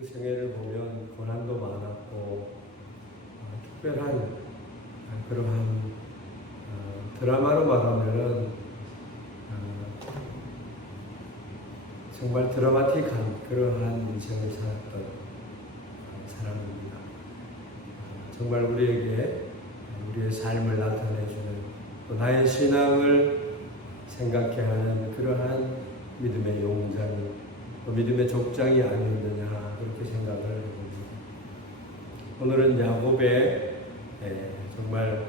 그 생애를 보면 고난도 많았고 특별한 그러한 드라마로 말하면은 정말 드라마틱한 그러한 인생을 살았던 사람입니다. 정말 우리에게 우리의 삶을 나타내주는 또 나의 신앙을 생각케 하는 그러한 믿음의 용장이 또 믿음의 족장이 아니었느냐 그렇게 생각을 해봅니다. 오늘은 야곱의 정말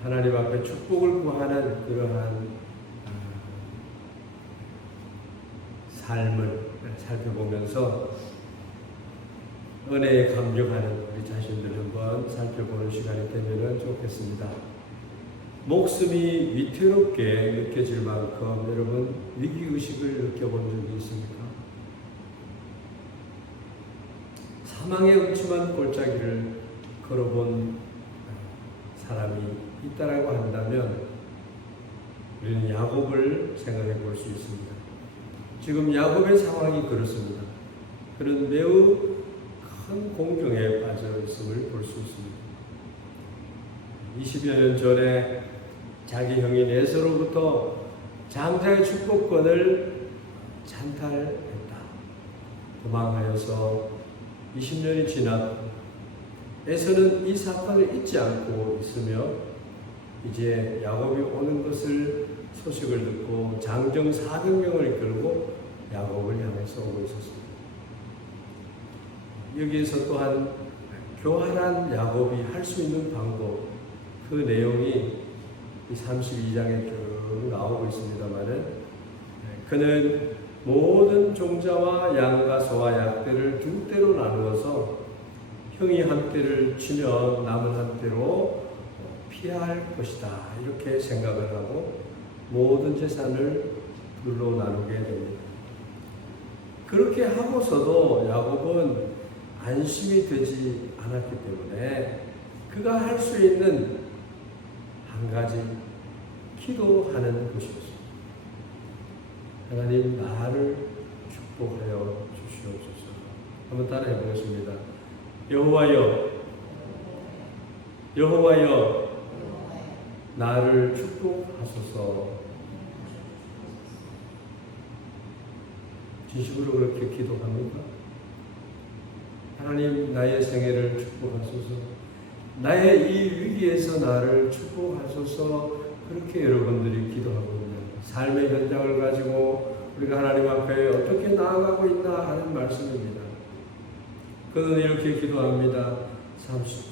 하나님 앞에 축복을 구하는 그러한 삶을 살펴보면서 은혜에 감격하는 우리 자신들 한번 살펴보는 시간이 되면 좋겠습니다. 목숨이 위태롭게 느껴질 만큼 여러분 위기의식을 느껴본 적이 있습니까? 사망의 음침한 골짜기를 걸어본 사람이 있다라고 한다면 우리는 야곱을 생각해 볼 수 있습니다. 지금 야곱의 상황이 그렇습니다. 그는 매우 큰 공경에 빠져 있음을 볼 수 있습니다. 20여 년 전에 자기 형인 에서로부터 장자의 축복권을 찬탈했다. 도망하여서 20년이 지났고 에서는 이 사건을 잊지 않고 있으며 이제 야곱이 오는 것을 소식을 듣고 장정 400명을 이끌고 야곱을 향해서 오고 있었습니다. 여기에서 또한 교활한 야곱이 할 수 있는 방법, 그 내용이 이 32장에 쭉 나오고 있습니다만은 그는 모든 종자와 양과 소와 약들을 두 떼로 나누어서 형이 한 떼를 치면 남은 한 떼로 피할 것이다. 이렇게 생각을 하고 모든 재산을 둘로 나누게 됩니다. 그렇게 하고서도 야곱은 안심이 되지 않았기 때문에 그가 할 수 있는 한 가지 기도하는 것이었습니다. 하나님 나를 축복하여 주시옵소서. 한번 따라해 보겠습니다. 여호와여, 여호와여, 나를 축복하소서. 진심으로 그렇게 기도합니까? 하나님 나의 생애를 축복하소서. 나의 이 위기에서 나를 축복하소서. 그렇게 여러분들이 기도하고 있는 삶의 현장을 가지고 우리가 하나님 앞에 어떻게 나아가고 있나 하는 말씀입니다. 그는 이렇게 기도합니다.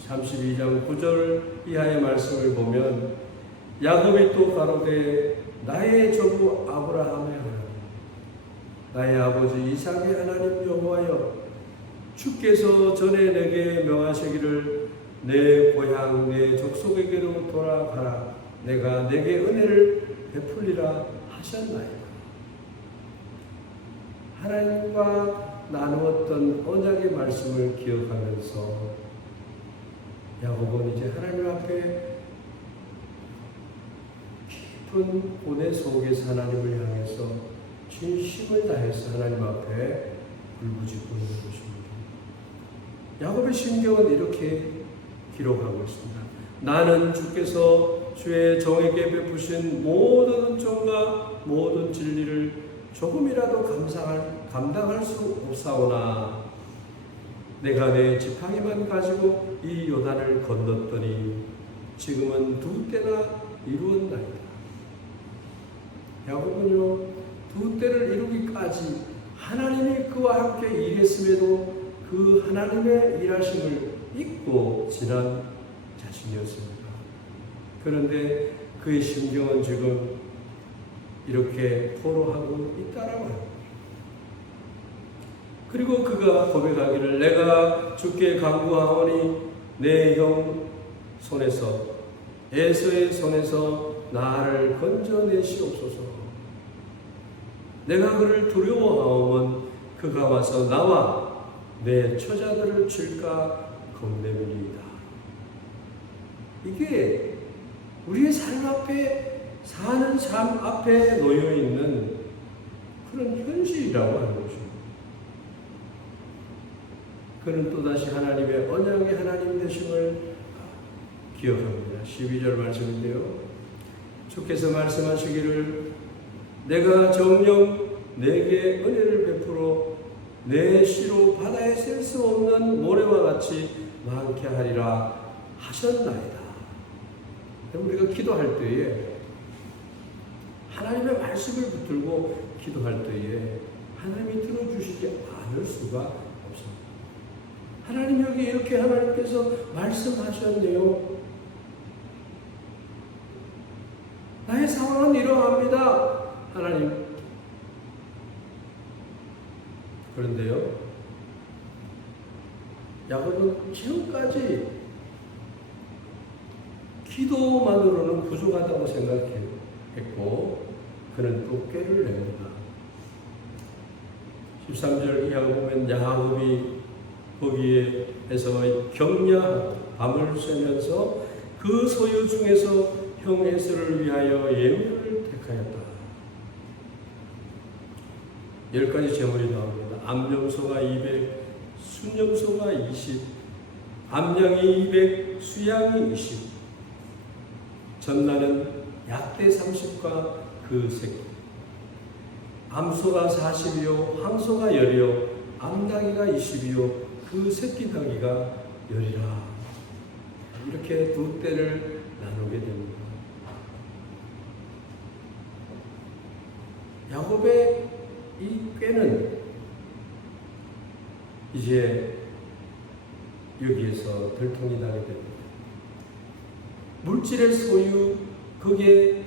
32장 9절 이하의 말씀을 보면 야곱이 또 가로되 나의 조부 아브라함의 하나님 나의 아버지 이삭의 하나님 여호와여 주께서 전에 내게 명하시기를 내 고향 내 족속에게로 돌아가라 내가 내게 은혜를 베풀리라 하셨나이다. 하나님과 나누었던 언약의 말씀을 기억하면서 야곱은 이제 하나님 앞에 깊은 고뇌 속에서 하나님을 향해서 진심을 다해서 하나님 앞에 울부짖고 있는 것입니다. 야곱의 심경은 이렇게 기록하고 있습니다. 나는 주께서 주의 종에게 베푸신 모든 은총과 모든 진리를 조금이라도 감당할 수 없사오나 내가 내 지팡이만 가지고 이 요단을 건넜더니 지금은 두 때나 이루었나이다. 야곱은요 두 때를 이루기까지 하나님이 그와 함께 일했음에도 그 하나님의 일하심을 잊고 지난 자신이었습니다. 그런데 그의 심경은 지금 이렇게 토로하고 있다라고 합니다. 그리고 그가 고백하기를 내가 주께 간구하오니 내 형 손에서 에서의 손에서 나를 건져내시옵소서. 내가 그를 두려워하오면 그가 와서 나와 내 처자들을 칠까 겁내밀이다. 이게 우리의 삶 앞에 사는 삶 앞에 놓여 있는 그런 현실이라고 하는 것입니다. 그는 또다시 하나님의 언약의 하나님 되심을 기억합니다. 12절 말씀인데요. 주께서 말씀하시기를 내가 정녕 내게 은혜를 베풀어 내 시로 바다에 셀 수 없는 모래와 같이 많게 하리라 하셨나이다. 우리가 기도할 때에 하나님의 말씀을 붙들고 기도할 때에 하나님이 들어주시지 않을 수가 없습니다. 하나님 여기 이렇게 하나님께서 말씀하셨네요. 나의 상황은 이러합니다. 하나님. 그런데요, 야곱은 지금까지 기도만으로는 부족하다고 생각했고 그는 또 꾀를 냅니다. 13절 이하 보면 야곱이 거기에서 격려하고 밤을 새면서 그 소유 중에서 형 에서를 위하여 예물을 택하였다. 10가지 제물이 나옵니다. 암염소가 200, 순염소가 20, 암양이 200, 수양이 20, 전나는 약대 30과 그 새끼, 암소가 40이요, 항소가 10이요, 암닭이가 20이요, 그 새끼 닭이가 10이라. 이렇게 두 떼를 나누게 됩니다. 야곱의 이 꾀는 이제 여기에서 들통이 나게 됩니다. 물질의 소유, 거기에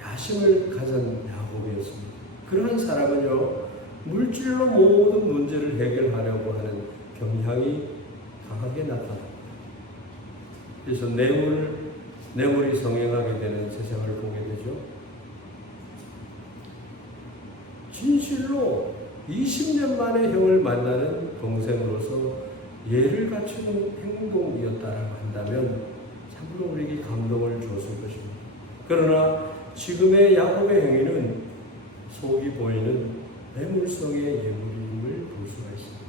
야심을 가진 야곱이었습니다. 그러한 사람은요, 물질로 모든 문제를 해결하려고 하는 경향이 강하게 나타납니다. 그래서 뇌물이 성행하게 되는 세상을 보게 되죠. 진실로 20년 만에 형을 만나는 동생으로서 예를 갖추는 행동이었다라고 한다면 참으로 우리에게 감동을 줬을 것입니다. 그러나 지금의 야곱의 행위는 속이 보이는 뇌물성의 예물임을 볼 수가 있습니다.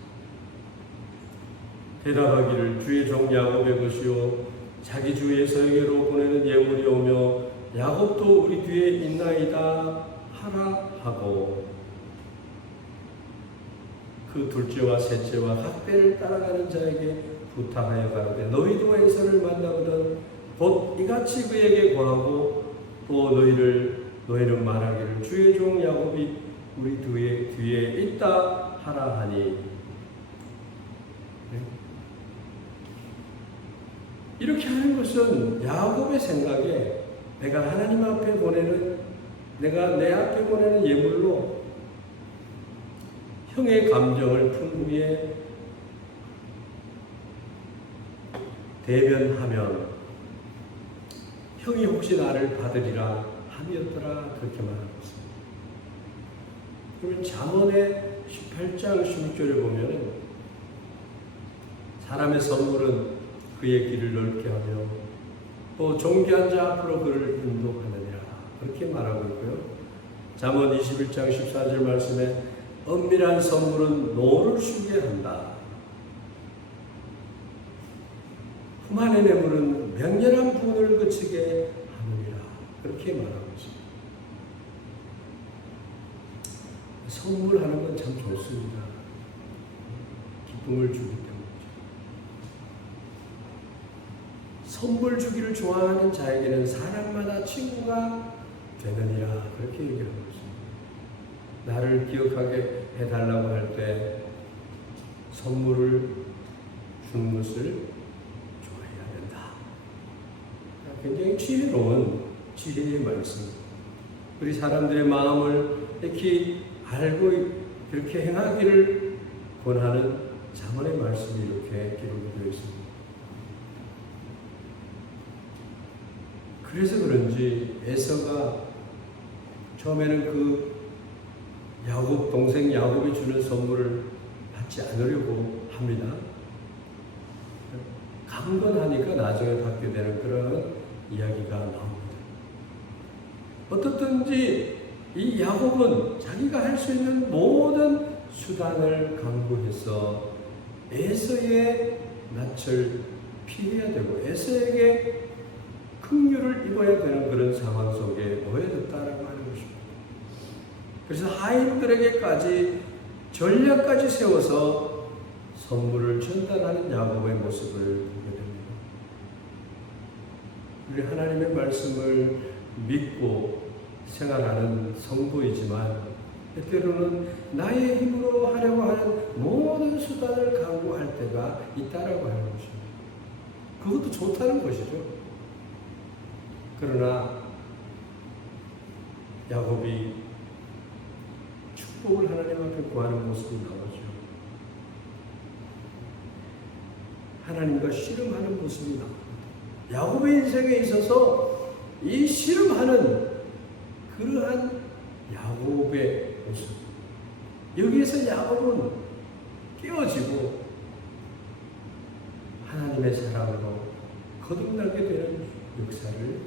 대답하기를 주의 종 야곱의 것이요 자기 주 에서에게로 보내는 예물이 오며 야곱도 우리 뒤에 있나이다 하라 하고 그 둘째와 셋째와 학대를 따라가는 자에게 부탁하여 가로되 너희도 에서를 만나거든 곧 이같이 그에게 고하고 또 너희는 말하기를 주의 종 야곱이 우리 뒤에 있다 하라 하니. 네? 이렇게 하는 것은 야곱의 생각에 내가 하나님 앞에 보내는 내가 내 앞에 보내는 예물로 형의 감정을 푼 후에 대변하면 형이 혹시 나를 받으리라 함이었더라 그렇게 말하고 있습니다. 그러면 잠언의 18장 16절에 보면은 사람의 선물은 그의 길을 넓게 하며 또 존귀한 자 앞으로 그를 인도하느니라 그렇게 말하고 있고요. 잠언 21장 14절 말씀에 은밀한 선물은 노를 쉬게 한다. 후만의 뇌물은 맹렬한 분을 그치게 하느니라 그렇게 말하고 있습니다. 선물하는 건 참 좋습니다. 기쁨을 주기 때문이죠. 선물 주기를 좋아하는 자에게는 사람마다 친구가 되느니라 그렇게 얘기하고 있습니다. 나를 기억하게 해달라고 할 때 선물을 주는 것을 좋아해야 된다. 굉장히 지혜의 말씀. 우리 사람들의 마음을 이렇게 알고 그렇게 행하기를 권하는 잠언의 말씀이 이렇게 기록이 되어 있습니다. 그래서 그런지 에서가 처음에는 그 동생 야곱이 주는 선물을 받지 않으려고 합니다. 강건하니까 나중에 받게 되는 그런 이야기가 나옵니다. 어떻든지 이 야곱은 자기가 할 수 있는 모든 수단을 강구해서 에서의 낯을 피해야 되고 에서에게 긍휼을 입어야 되는 그런 상황 속에 놓여졌다라고 하는 것입니다. 그래서 하인들에게까지 전략까지 세워서 선물을 전달하는 야곱의 모습을 보게 됩니다. 우리 하나님의 말씀을 믿고 생활하는 성도이지만 때로는 나의 힘으로 하려고 하는 모든 수단을 강구할 때가 있다라고 하는 것입니다. 그것도 좋다는 것이죠. 그러나 야곱이 축복을 하나님 앞에 구하는 모습이 나오죠. 하나님과 씨름하는 모습이 나옵니다. 야곱의 인생에 있어서 이 씨름하는 그러한 야곱의 모습. 여기에서 야곱은 깨어지고 하나님의 사랑으로 거듭나게 되는 역사를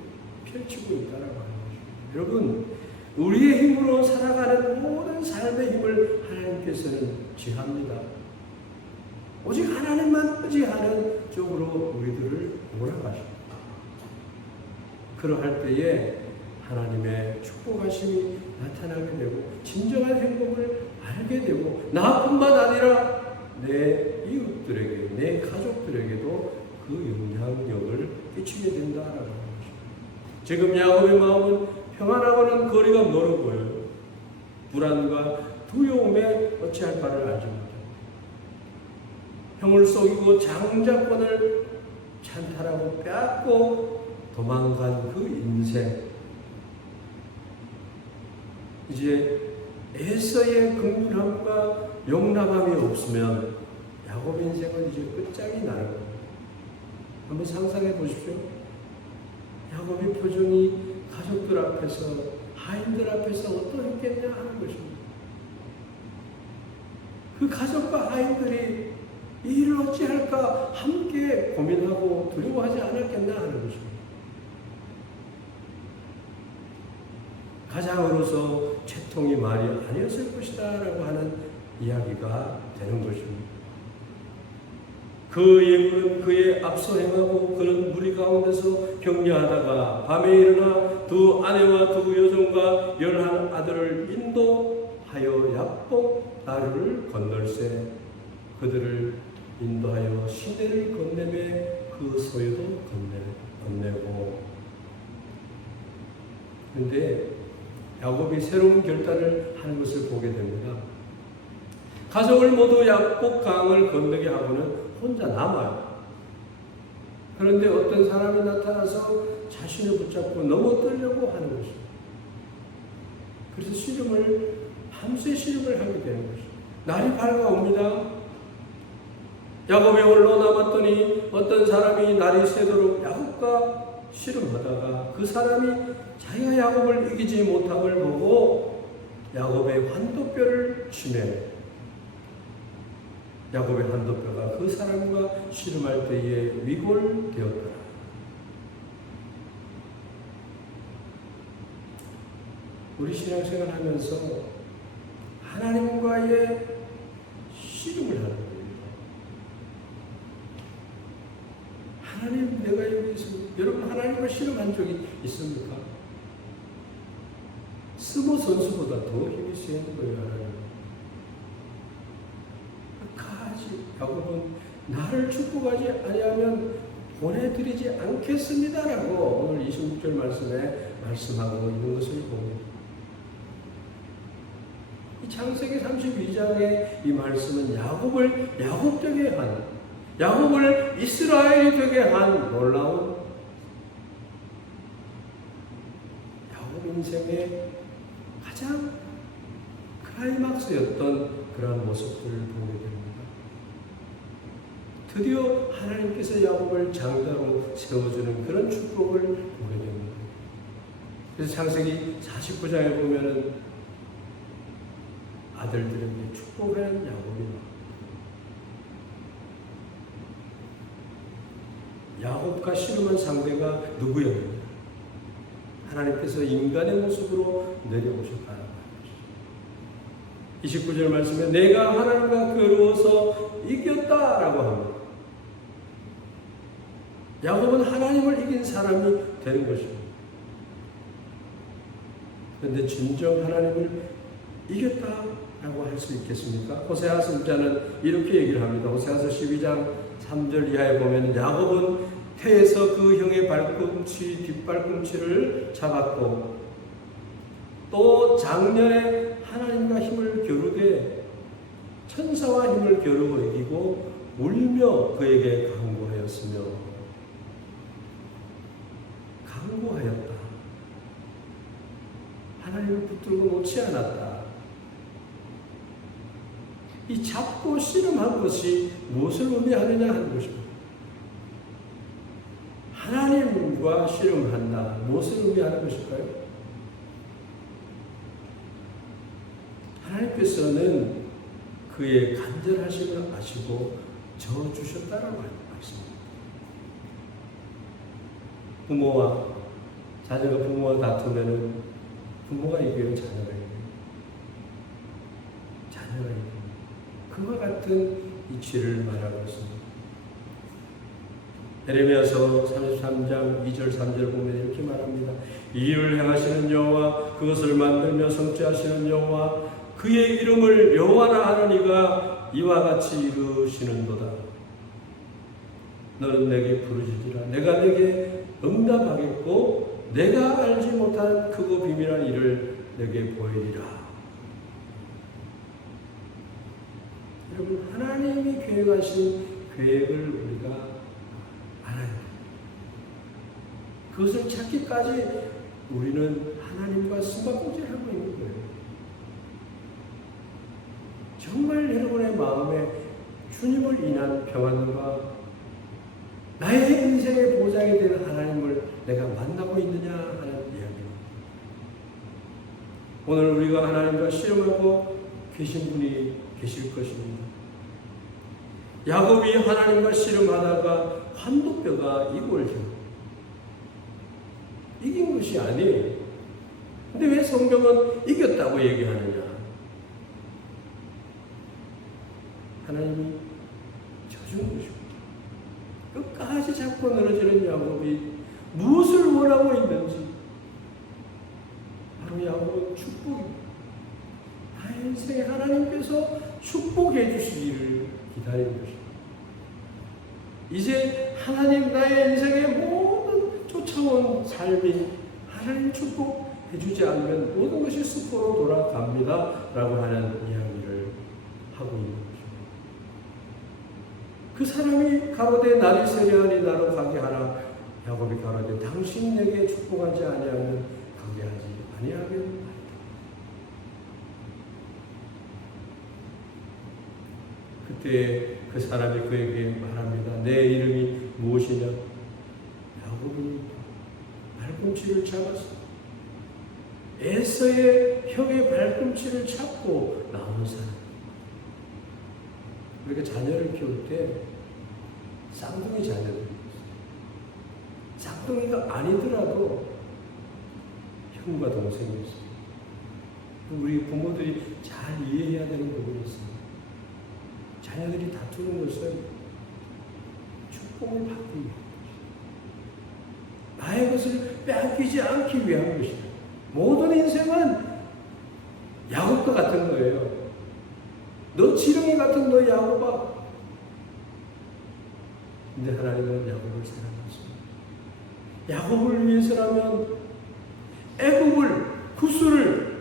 펼치고 있다라고 하는 것입니다. 여러분, 우리의 힘으로 살아가는 모든 삶의 힘을 하나님께서는 지합니다. 오직 하나님만 의지하는 쪽으로 우리들을 몰아가십니다. 그러할 때에 하나님의 축복하심이 나타나게 되고 진정한 행복을 알게 되고 나뿐만 아니라 내 이웃들에게, 내 가족들에게도 그 영향력을 끼치게 된다라고 하는 것입니다. 지금 야곱의 마음은 평안하고는 거리가 멀어 보여요. 불안과 두려움에 어찌할 바를 알지 못합니다. 형을 속이고 장자권을 찬탈하고 빼앗고 도망간 그 인생, 이제 에서의 긍휼함과 용납함이 없으면 야곱 인생은 이제 끝장이 나는 겁니다. 한번 상상해 보십시오. 야곱의 표정이 가족들 앞에서, 하인들 앞에서 어떠했겠냐 하는 것입니다. 그 가족과 하인들이 이 일을 어찌할까 함께 고민하고 두려워하지 않았겠나 하는 것입니다. 가장으로서 채통이 말이 아니었을 것이다 라고 하는 이야기가 되는 것입니다. 그 예물은 그의 앞서 행하고 그는 무리 가운데서 격려하다가 밤에 일어나 두 아내와 두 여종과 11 아들을 인도하여 야복 다리를 건널세 그들을 인도하여 시내를 건네매 그 소유도 건네고. 그런데 야곱이 새로운 결단을 하는 것을 보게 됩니다. 가족을 모두 야복강을 건너게 하고는 혼자 남아요. 그런데 어떤 사람이 나타나서 자신을 붙잡고 넘어뜨려고 하는 것입니다. 그래서 밤새 씨름을 하게 되는 것입니다. 날이 밝아옵니다. 야곱이 홀로 남았더니 어떤 사람이 날이 새도록 야곱과 씨름하다가 그 사람이 자기가 야곱을 이기지 못함을 보고 야곱의 환도뼈를 치매 야곱의 환도뼈가 그 사람과 씨름할 때에 위골되었더라. 우리 신앙생활 하면서 하나님과의 씨름을 하는 거예요. 하나님, 내가 여기서 여러분 하나님과 씨름한 적이 있습니까? 스모 선수보다 더 힘이 세는 거예요. 하나님. 끝까지 야곱은 나를 축복하지 아니하면 보내드리지 않겠습니다라고 오늘 26절 말씀에 말씀하고 있는 것을 봅니다. 이 창세기 32장의 이 말씀은 야곱을 야곱 되게 한, 야곱을 이스라엘이 되게 한 놀라운 야곱 인생의 가장 클라이막스였던 그러한 모습들을 보게 됩니다. 드디어 하나님께서 야곱을 장자로 세워주는 그런 축복을 보게 됩니다. 그래서 창세기 49장에 보면은 아들들에게 축복하는 야곱이 나옵니다. 야곱과 씨름한 상대가 누구였느냐? 하나님께서 인간의 모습으로 내려오셨다는 것이죠. 29절 말씀에 내가 하나님과 겨루어서 이겼다라고 합니다. 야곱은 하나님을 이긴 사람이 되는 것입니다. 그런데 진정 하나님을 이겼다라고 할 수 있겠습니까? 호세아 선지자는 이렇게 얘기를 합니다. 호세아서 12장 3절 이하에 보면 야곱은 태에서 그 형의 뒷발꿈치를 잡았고 또 작년에 하나님과 힘을 겨루되 천사와 힘을 겨루고 이기고 울며 그에게 강구하였으며 강구하였다. 하나님을 붙들고 놓지 않았다. 이 잡고 씨름한 것이 무엇을 의미하느냐 하는 것입니다. 하나님과 씨름한다. 무엇을 의미하는 것일까요? 하나님께서는 그의 간절하심을 아시고 저어주셨다라고 말씀합니다. 부모와 자녀가 부모와 다투면은 부모가 이겨요, 자녀가 이겨요. 자녀가 이겨요. 그와 같은 이치를 말하고 있습니다. 에레미야서 33장 2절 3절 보면 이렇게 말합니다. 이 일을 행하시는 여호와 그것을 만들며 성취하시는 여호와 그의 이름을 여호와라 하는 이가 이와 같이 이루시는도다. 너는 내게 부르짖으라. 내가 내게 응답하겠고 내가 알지 못한 크고 비밀한 일을 내게 보이리라. 여러분, 하나님이 계획하신 계획을 우리가 알아야 돼요. 그것을 찾기까지 우리는 하나님과 숨바꼭질하고 있는 거예요. 정말 여러분의 마음에 주님을 인한 평안과 나의 인생의 보장이 되는 하나님을 내가 만나고 있느냐 하는 이야기입니다. 오늘 우리가 하나님과 씨름하고 계신 분이 계실 것입니다. 야곱이 하나님과 씨름하다가 환도뼈가 이골 이긴 것이 아니에요. 근데 왜 성경은 이겼다고 얘기하느냐? 하나님이 져준 것입니다. 끝까지 잡고 늘어지는 야곱이 무엇을 원하고 있는지 바로 야곱은 축복입니다. 나의 인생에 하나님께서 축복해 주시기를 기다리는 것입니다. 이제 하나님 나의 인생의 모든 쫓아온 삶이 하나님 축복해 주지 않으면 모든 것이 수포로 돌아갑니다 라고 하는 이야기를 하고 있는 것입니다. 그 사람이 가로되 나를 세려하니 나로 가게 하라. 야곱이 가로되 당신 내게 축복하지 아니하면 가게 하지 아니하겠나이다. 그때 그 사람이 그에게 말합니다. 내 이름이 무엇이냐? 야곱이 발꿈치를 잡았어. 에서의 형의 발꿈치를 잡고 나온 사람. 우리가 자녀를 키울 때 쌍둥이 자녀들 있어요. 쌍둥이가 아니더라도 형과 동생이 있어요. 우리 부모들이 잘 이해해야 되는 부분이 있습니다. 자녀들이 다투는 것은 축복을 받기 위한 것이다. 나의 것을 빼앗기지 않기 위한 것이다. 모든 인생은 야곱과 같은 거예요. 너 지렁이 같은 너 야곱아. 근데 하나님은 야곱을 사랑하십니다. 야곱을 위해서라면 애굽을 구슬을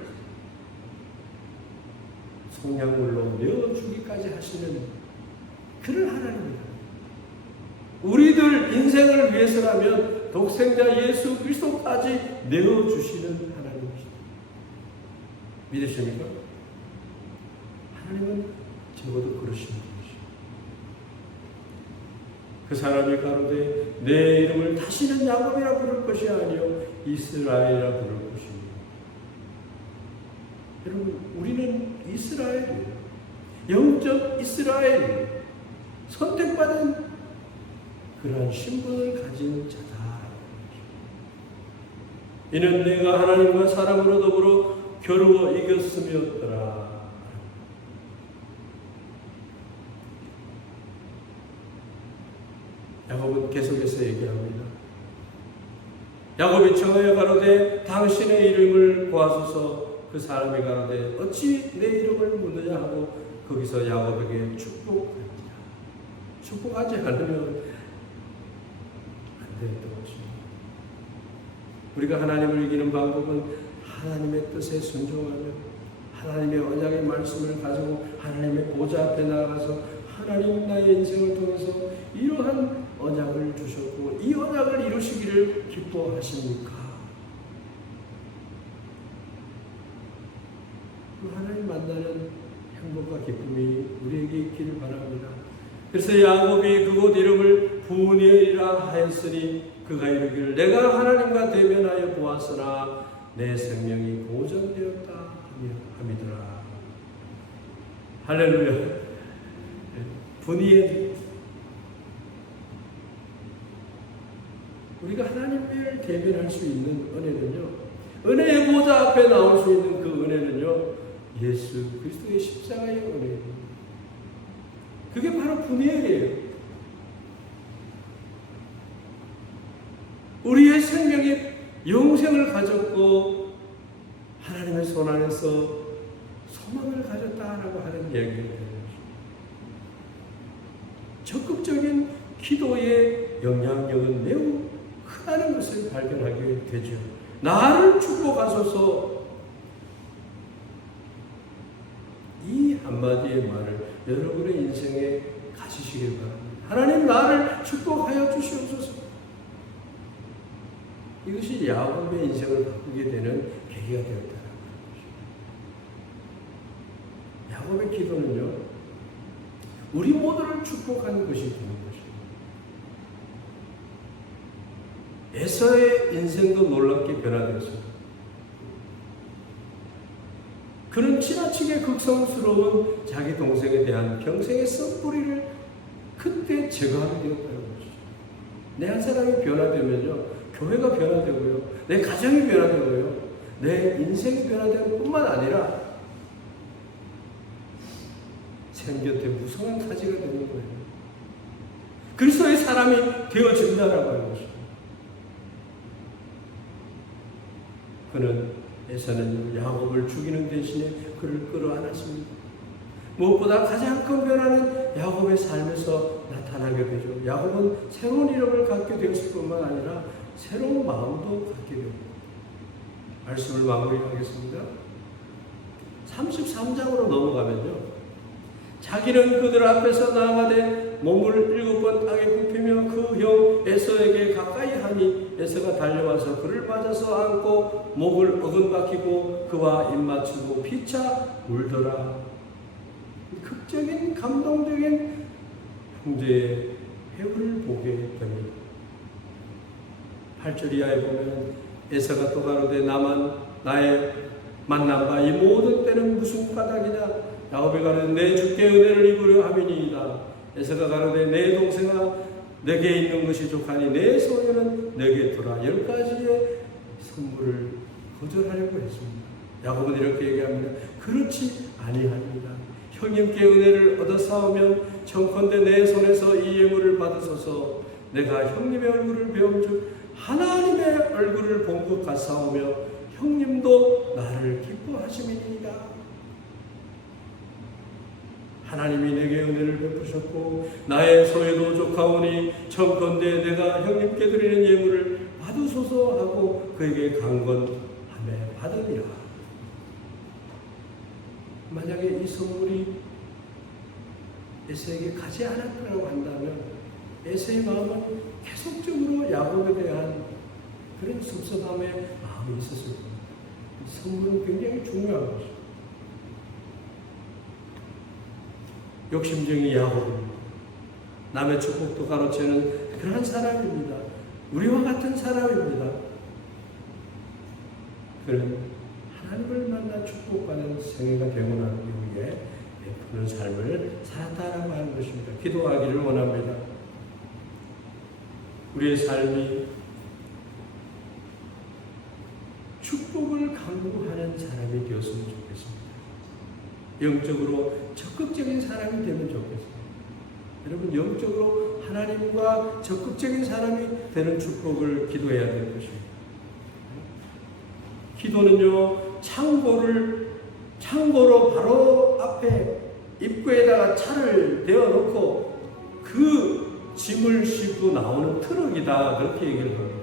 성냥물로 내어주기까지 하시는 그런 하나님입니다. 우리들 인생을 위해서라면 독생자 예수 그리스도까지 내어주시는 하나님이십니다. 믿으십니까? 하나님은 적어도 그러신 분이시죠. 그 사람이 가로되 내 이름을 다시는 야곱이라 부를 것이 아니요 이스라엘이라 부를 것입니다. 여러분, 우리는 이스라엘이에요. 영적 이스라엘, 선택받은 그러한 신분을 가진 자다. 이는 내가 하나님과 사람으로 더불어 겨루어 이겼음이었더라. 야곱은 계속해서 얘기합니다. 야곱이 청하여 가로되 당신의 이름을 구하소서. 그 사람이 가로되 어찌 내 이름을 묻느냐 하고 거기서 야곱에게 축복합니다. 축복하지 않으면 안 되는 것입니다. 우리가 하나님을 이기는 방법은 하나님의 뜻에 순종하며 하나님의 언약의 말씀을 가지고 하나님의 보좌 앞에 나가서 하나님 나의 인생을 통해서 이러한 언약을 주셨고 이 언약을 이루시기를 기뻐하십니까? 하나님 만나는 행복과 기쁨이 우리에게 있기를 바랍니다. 그래서 야곱이 그곳 이름을 부니엘이라 하였으니 그가 이르기를 내가 하나님과 대면하여 보았으나 내 생명이 보존되었다 함이더라. 할렐루야. 부니엘, 우리가 하나님을 대면할 수 있는 은혜는요, 은혜의 보좌 앞에 나올 수 있는 그 은혜는요, 예수 그리스도의 십자가의 은혜입니다. 그게 바로 부니엘이에요. 우리의 생명이 영생을 가졌고 하나님의 손 안에서 소망을 가졌다라고 하는 얘기예요. 적극적인 기도의 영향력은 매우 크다는 것을 발견하게 되죠. 나를 축복하소서. 이 한마디의 말을 여러분의 인생에 가지시길 바랍니다. 하나님 나를 축복하여 주시옵소서. 이것이 야곱의 인생을 바꾸게 되는 계기가 되었다는 것입니다. 야곱의 기도는요, 우리 모두를 축복하는 것이 되는 것입니다. 에서의 인생도 놀랍게 변화되었습니다. 그는 지나치게 극성스러운 자기 동생에 대한 평생의 썩뿌리를 그때 제거하게 되었다는 것이죠. 내 한 사람이 변화되면요, 교회가 변화되고요, 내 가정이 변화되고요, 내 인생이 변화되는 뿐만 아니라 생 곁에 무성한 가지가 되는 거예요. 그리스도의 사람이 되어진다라고 하는 것입니다. 그는 에서는 야곱을 죽이는 대신에 그를 끌어안았습니다. 무엇보다 가장 큰 변화는 야곱의 삶에서 나타나게 되죠. 야곱은 새로운 이름을 갖게 되었을 뿐만 아니라 새로운 마음도 갖게 됩니다. 말씀을 마무리하겠습니다. 33장으로 넘어가면요, 자기는 그들 앞에서 나아가되 몸을 7번 땅에 굽히며 그 형 에서에게 가까이 하니 에서가 달려와서 그를 맞아서 안고 목을 어근박히고 그와 입맞추고 피차 울더라. 극적인 감동적인 형제의 회복을 보게 됩니다. 8절 이하에 보면 에서가 또 가로되 나만 나의 만난 바 이 모든 때는 무슨 까닭이냐. 야곱이 가로되 내 주께 은혜를 입으려 함이니이다. 에서가 가로되 내 동생아 내게 있는 것이 족하니 내 소유는 내게 두라. 10가지의 선물을 거절하려고 했습니다. 야곱은 이렇게 얘기합니다. 그렇지 아니합니다. 형님께 은혜를 얻어 싸우면 청컨대 내 손에서 이 예물을 받으소서. 내가 형님의 얼굴을 배움즉 하나님의 얼굴을 본 것 같사오며 형님도 나를 기뻐하심이니이다. 하나님이 내게 은혜를 베푸셨고 나의 소유도 족하오니 청컨대 내가 형님께 드리는 예물을 받으소서 하고 그에게 강건함에 받으리라. 만약에 이 선물이 에서에게 가지 않았다고 한다면 에서의 마음은 계속적으로 야곱에 대한 그런 섭섭함의 마음이 있었을 겁니다. 선물은 굉장히 중요한 것이죠. 욕심쟁이 야곱입니다. 남의 축복도 가로채는 그러한 사람입니다. 우리와 같은 사람입니다. 그는 하나님을 만나 축복받는 생애가 되고 난 이후에 베푸는 삶을 살았다라고 하는 것입니다. 기도하기를 원합니다. 우리의 삶이 축복을 강구하는 사람이 되었으면 좋겠습니다. 영적으로 적극적인 사람이 되면 좋겠습니다. 여러분, 영적으로 하나님과 적극적인 사람이 되는 축복을 기도해야 될 것입니다. 기도는요, 창고로 바로 앞에 입구에다가 차를 대어놓고 그 짐을 싣고 나오는 트럭이다, 그렇게 얘기를 합니다.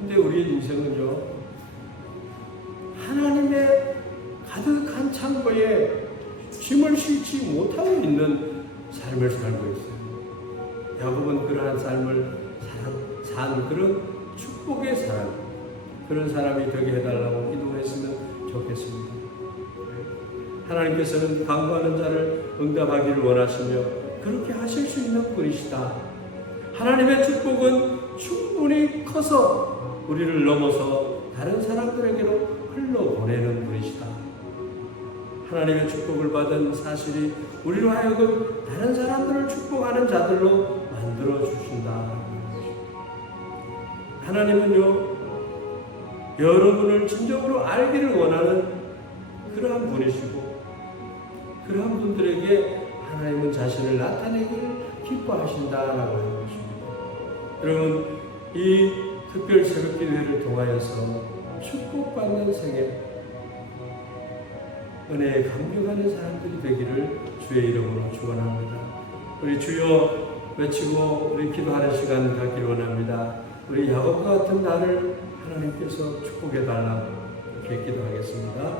근데 우리의 인생은요, 하나님의 가득한 창고에 짐을 싣지 못하고 있는 삶을 살고 있어요. 야곱은 그러한 삶을 산 그런 축복의 사람, 그런 사람이 되게 해달라고 기도했으면 좋겠습니다. 하나님께서는 간구하는 자를 응답하기를 원하시며 그렇게 하실 수 있는 분이시다. 하나님의 축복은 충분히 커서 우리를 넘어서 다른 사람들에게로 흘러보내는 분이시다. 하나님의 축복을 받은 사실이 우리로 하여금 다른 사람들을 축복하는 자들로 만들어 주신다. 하나님은요, 여러분을 진정으로 알기를 원하는 그러한 분이시고, 그러한 분들에게 하나님은 자신을 나타내기를 기뻐하신다라고 하는 것입니다. 여러분, 이 특별 새벽 기도회를 통하여서 축복받는 생애, 은혜에 감격하는 사람들이 되기를 주의 이름으로 축원합니다. 우리 주여 외치고 우리 기도하는 시간 갖기를 원합니다. 우리 야곱과 같은 나를 하나님께서 축복해 달라고 이렇게 기도하겠습니다.